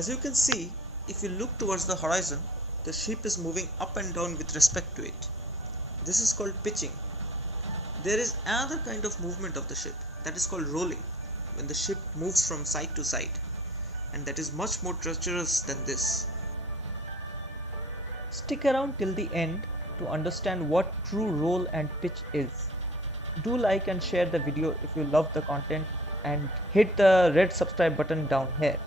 As you can see, if you look towards the horizon, the ship is moving up and down with respect to it. This is called pitching. There is another kind of movement of the ship that is called rolling, when the ship moves from side to side, and that is much more treacherous than this. Stick around till the end to understand what true roll and pitch is. Do like and share the video if you love the content, and hit the red subscribe button down here.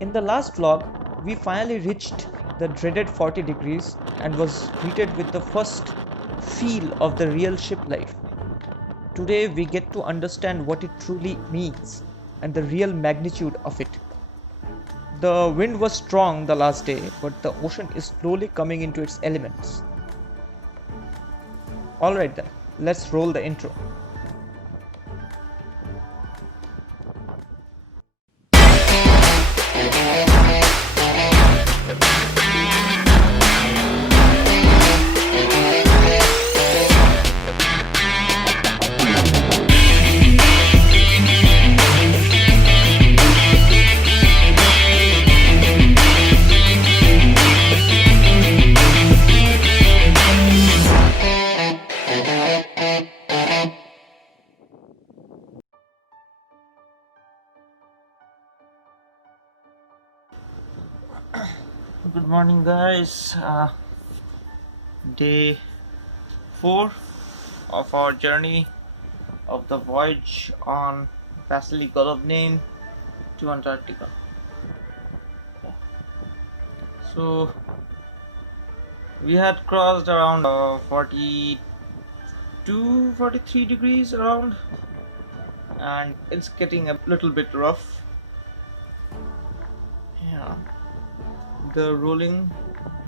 In the last vlog, we finally reached the dreaded 40 degrees and was greeted with the first feel of the real ship life. Today we get to understand what it truly means and the real magnitude of it. The wind was strong the last day, but the ocean is slowly coming into its elements. Alright then, let's roll the intro. Good morning guys, day 4 of our journey of the voyage on Vasiliy Golovnin to Antarctica. So we had crossed around 43 degrees around, and it's getting a little bit rough. Yeah, the rolling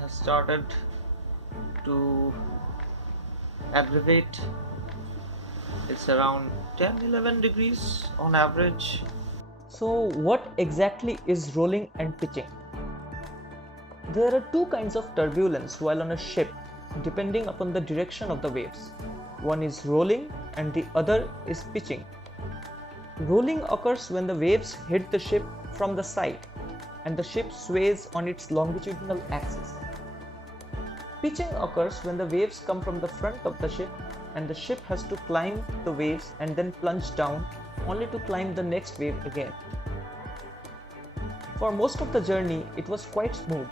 has started to aggravate. It's around 10-11 degrees on average. So what exactly is rolling and pitching? There are two kinds of turbulence while on a ship, depending upon the direction of the waves. One is rolling and the other is pitching. Rolling occurs when the waves hit the ship from the side and the ship sways on its longitudinal axis. Pitching occurs when the waves come from the front of the ship and the ship has to climb the waves and then plunge down, only to climb the next wave again. For most of the journey, it was quite smooth.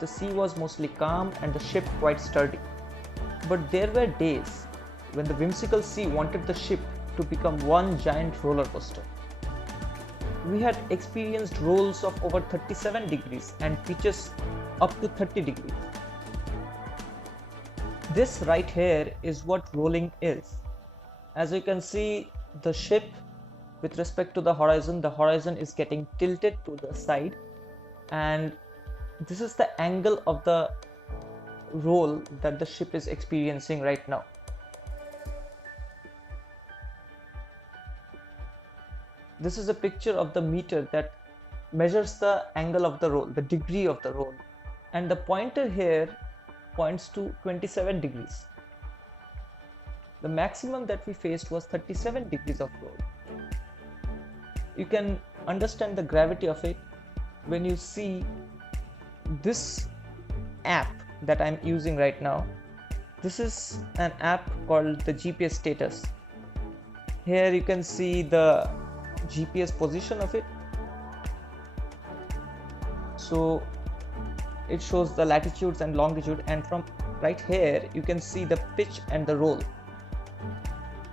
The sea was mostly calm and the ship quite sturdy. But there were days when the whimsical sea wanted the ship to become one giant roller coaster. We had experienced rolls of over 37 degrees and pitches up to 30 degrees. This right here is what rolling is. As you can see, the ship with respect to the horizon is getting tilted to the side, and this is the angle of the roll that the ship is experiencing right now. This is a picture of the meter that measures the angle of the roll, the degree of the roll, and the pointer here points to 27 degrees. The maximum that we faced was 37 degrees of roll. You can understand the gravity of it when you see this app that I'm using right now. This is an app called the GPS status. Here you can see the GPS position of it. So it shows the latitudes and longitude, and from right here you can see the pitch and the roll.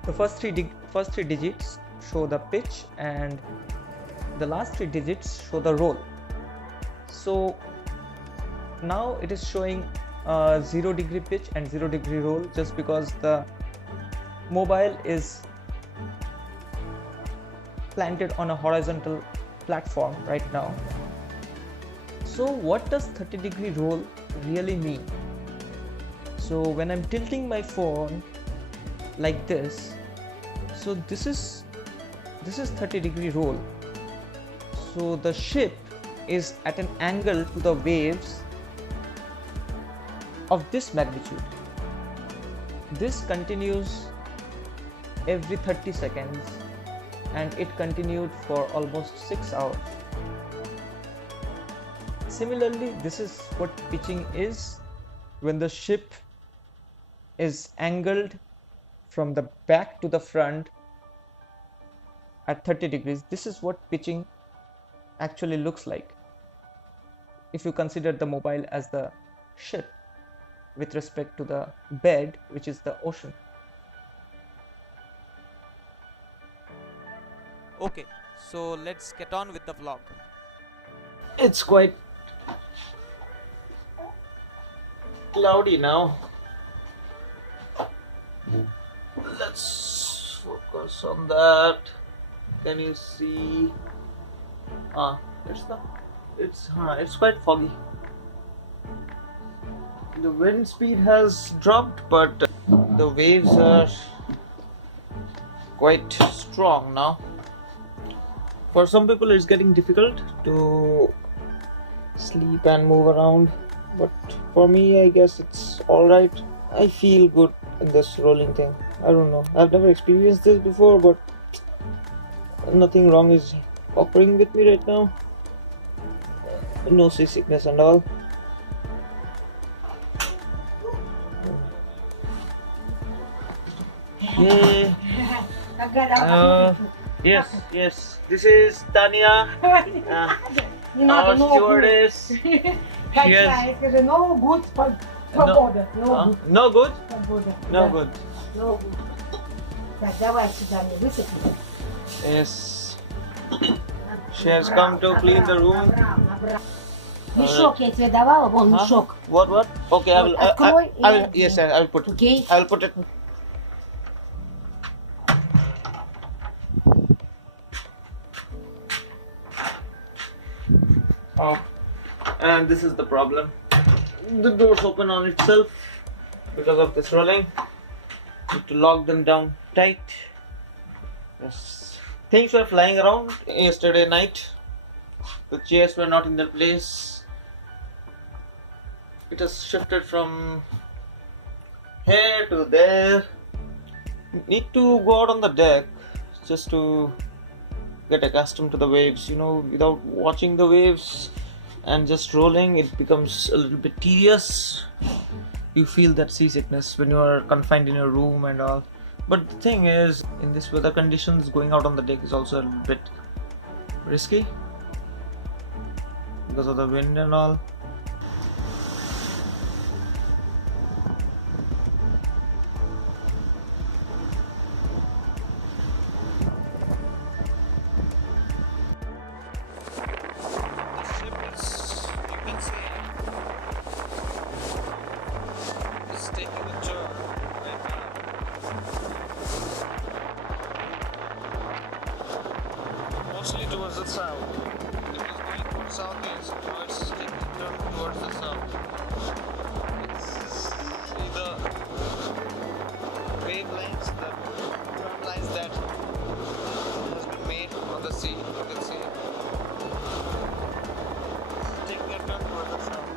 The first three digits show the pitch and the last 3 digits show the roll. So now it is showing 0 degree pitch and 0 degree roll, just because the mobile is planted on a horizontal platform right now. So what does 30 degree roll really mean? So when I'm tilting my phone like this, so this is 30 degree roll. So the ship is at an angle to the waves of this magnitude. This continues every 30 seconds and it continued for almost 6 hours. Similarly, this is what pitching is when the ship is angled from the back to the front at 30 degrees. This is what pitching actually looks like if you consider the mobile as the ship with respect to the bed, which is the ocean. Okay, so let's get on with the vlog. It's quite cloudy now. Let's focus on that. Can you see? It's not. It's quite foggy. The wind speed has dropped, but the waves are quite strong now. For some people, it's getting difficult to sleep and move around, but for me, I guess it's alright. I feel good in this rolling thing. I don't know. I've never experienced this before, but nothing wrong is occurring with me right now. No seasickness and all. Hey. Yes. This is Tanya, our stewardess. Yes. No good. No good? Свобода. No good. No good. Так, давай сюда мне высыпи. Yes. She has come to clean the room. Мешок я тебе давала, вон мешок. What? Okay, I will. Открой и I will. возьми. Yes, I will put. Окей. I will put it. Oh, and this is the problem. The doors open on itself because of this rolling. Need to lock them down tight. Yes. Things were flying around yesterday night. The chairs were not in their place. It has shifted from here to there. Need to go out on the deck just to get accustomed to the waves. Without watching the waves and just rolling, it becomes a little bit tedious. You feel that seasickness when you are confined in your room and all. But the thing is, in this weather conditions, going out on the deck is also a little bit risky because of the wind and all. The ship is, you can say, is taking a turn right now. Mostly towards the south. It was going towards southeast. Now it's taking a turn towards the south. Let's see the wavelengths, the tram lines that has been made on the sea. You can see taking a turn towards the south.